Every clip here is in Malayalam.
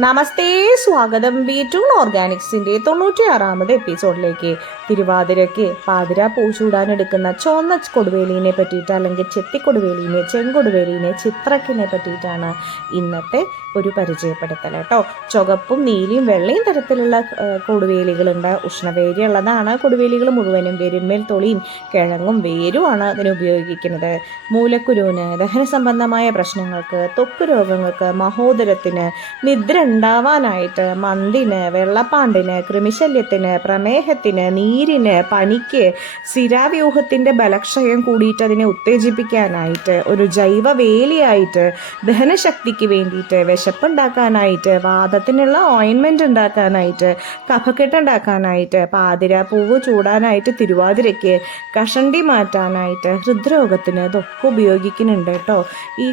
നമസ്തേ സ്വാഗതം. ബി ടൂൺ ഓർഗാനിക്സിന്റെ തൊണ്ണൂറ്റിയാറാമത് എപ്പിസോഡിലേക്ക്. തിരുവാതിരയ്ക്ക് പാതിര പൂ ചൂടാനെടുക്കുന്ന ചുവന്ന കൊടുവേലിനെ പറ്റിയിട്ട് അല്ലെങ്കിൽ ചെത്തിക്കൊടുവേലിനെ ചെങ്കൊടുവേലിനെ ചിത്രക്കിനെ പറ്റിയിട്ടാണ് ഇന്നത്തെ ഒരു പരിചയപ്പെടുത്തൽ കേട്ടോ. ചുവപ്പും നീലിയും വെള്ളയും തരത്തിലുള്ള കൊടുവേലികളുണ്ട്. ഉഷ്ണവേരി ഉള്ളതാണ് കൊടുവേലികൾ മുഴുവനും വെരുമേൽ തൊളിയും കിഴങ്ങും വേരുമാണ് അതിന് ഉപയോഗിക്കുന്നത്. മൂലക്കുരുവിന് ദഹന സംബന്ധമായ പ്രശ്നങ്ങൾക്ക് ത്വക്ക് രോഗങ്ങൾക്ക് മഹോദരത്തിന് നിദ്ര ഉണ്ടാവാനായിട്ട് മന്തിന് വെള്ളപ്പാണ്ടിന് കൃമിശല്യത്തിന് പ്രമേഹത്തിന് നീരിന് പനിക്ക് സ്ഥിരാവ്യൂഹത്തിന്റെ ബലക്ഷയം കൂടിയിട്ട് അതിനെ ഉത്തേജിപ്പിക്കാനായിട്ട് ഒരു ജൈവ വേലിയായിട്ട് ദഹനശക്തിക്ക് വേണ്ടിയിട്ട് വിശപ്പുണ്ടാക്കാനായിട്ട് വാദത്തിനുള്ള ഓയിൻമെന്റ് ഉണ്ടാക്കാനായിട്ട് കഫക്കെട്ട് ഉണ്ടാക്കാനായിട്ട് പാതിര പൂവ് ചൂടാനായിട്ട് തിരുവാതിരയ്ക്ക് കഷണ്ടി മാറ്റാനായിട്ട് ഹൃദ്രോഗത്തിന് ഇതൊക്കെ ഉപയോഗിക്കുന്നുണ്ട് കേട്ടോ. ഈ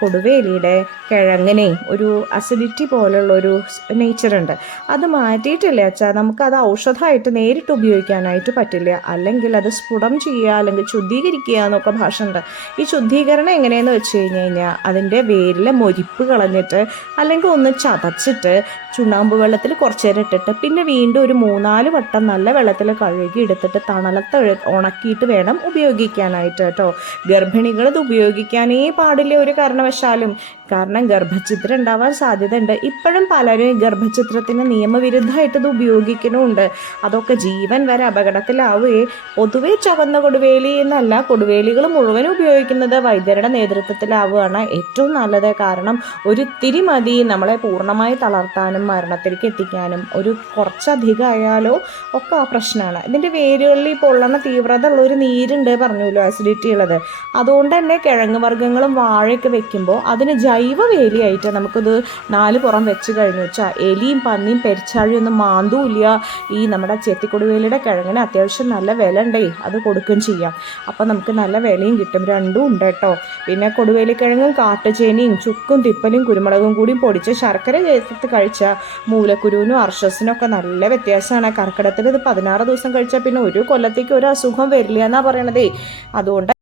കൊടുവേലിയുടെ കിഴങ്ങിനെ ഒരു അസിഡിറ്റി പോലുള്ള ഒരു നേച്ചറുണ്ട് അത് മാറ്റിയിട്ടില്ല അച്ഛാ? നമുക്കത് ഔഷധമായിട്ട് നേരിട്ട് ഉപയോഗിക്കാനായിട്ട് പറ്റില്ല. അല്ലെങ്കിൽ അത് സ്ഫുടം ചെയ്യുക അല്ലെങ്കിൽ ശുദ്ധീകരിക്കുക എന്നൊക്കെ ഭാഷ ഉണ്ട് ഈ ശുദ്ധീകരണം എങ്ങനെയെന്ന് വെച്ച് കഴിഞ്ഞ് കഴിഞ്ഞാൽ അതിന്റെ വേരിലെ മൊരിപ്പ് കളഞ്ഞിട്ട് അല്ലെങ്കിൽ ഒന്ന് ചതച്ചിട്ട് ചുണ്ണാമ്പ് വെള്ളത്തിൽ കുറച്ച് നേരം ഇട്ടിട്ട് പിന്നെ വീണ്ടും ഒരു മൂന്നാൽ വട്ടം നല്ല വെള്ളത്തിൽ കഴുകി എടുത്തിട്ട് തണലത്ത് ഉണക്കിയിട്ട് വേണം ഉപയോഗിക്കാനായിട്ട് കേട്ടോ. ഗർഭിണികൾ ഇത് ഉപയോഗിക്കാനേ പാടില്ല ഒരു കാരണവശാലും. കാരണം ഗർഭഛിദ്രം ഉണ്ടാവാൻ സാധ്യതയുണ്ട്. ഇപ്പോഴും പലരും ഈ ഗർഭഛിദ്രത്തിന് നിയമവിരുദ്ധമായിട്ട് ഇത് ഉപയോഗിക്കുന്നുമുണ്ട്. അതൊക്കെ ജീവൻ വരെ അപകടത്തിലാവുകയെ പൊതുവെ ചുവന്ന കൊടുവേലി എന്നല്ല കൊടുവേലികൾ മുഴുവൻ ഉപയോഗിക്കുന്നത് വൈദ്യരുടെ നേതൃത്വത്തിലാവുകയാണ് ഏറ്റവും നല്ലത്. കാരണം ഒരു തിരിമതി നമ്മളെ പൂർണമായി തളർത്താനും മരണത്തിലേക്ക് എത്തിക്കാനും. ഒരു കുറച്ചധികം ആയാലോ ഒക്കെ ആ പ്രശ്നമാണ്. ഇതിന്റെ വേരുകളിൽ ഈ പൊള്ളണ തീവ്രത ഉള്ള ഒരു നീരുണ്ട് പറഞ്ഞല്ലോ ആസിഡിറ്റി ഉള്ളത്. അതുകൊണ്ട് തന്നെ കിഴങ്ങ് വർഗങ്ങളും വാഴയൊക്കെ വെക്കുമ്പോൾ അതിന് ജൈവ വേലിയായിട്ട് നമുക്കിത് നാല് പുറം വെച്ച് കഴിഞ്ഞു. വെച്ചാൽ എലിയും പന്നിയും പെരിച്ചാഴിയും ഒന്നും മാന്തൂല്ല ഈ നമ്മുടെ ചെത്തിക്കൊടി വേലിയുടെ കിഴങ്ങിന് അത്യാവശ്യം നല്ല വില ഉണ്ടേ അത് കൊടുക്കുകയും ചെയ്യാം. അപ്പോൾ നമുക്ക് നല്ല വിലയും കിട്ടും. രണ്ടും ഉണ്ട് കേട്ടോ പിന്നെ കൊടുവേലിക്കിഴങ്ങും കാട്ടുചേനയും ചുക്കും തിപ്പലും കുരുമുളകും കൂടി പൊടിച്ച് ശർക്കര ചേർത്ത് കഴിച്ചാൽ മൂലക്കുരുവിനും അർഷസിനും ഒക്കെ നല്ല വ്യത്യാസമാണ്. കർക്കിടത്തിൽ ഇത് പതിനാറ് ദിവസം കഴിച്ചാൽ പിന്നെ ഒരു കൊല്ലത്തേക്ക് ഒരു അസുഖം വരില്ല എന്നാണ് പറയണതേ. അതുകൊണ്ട്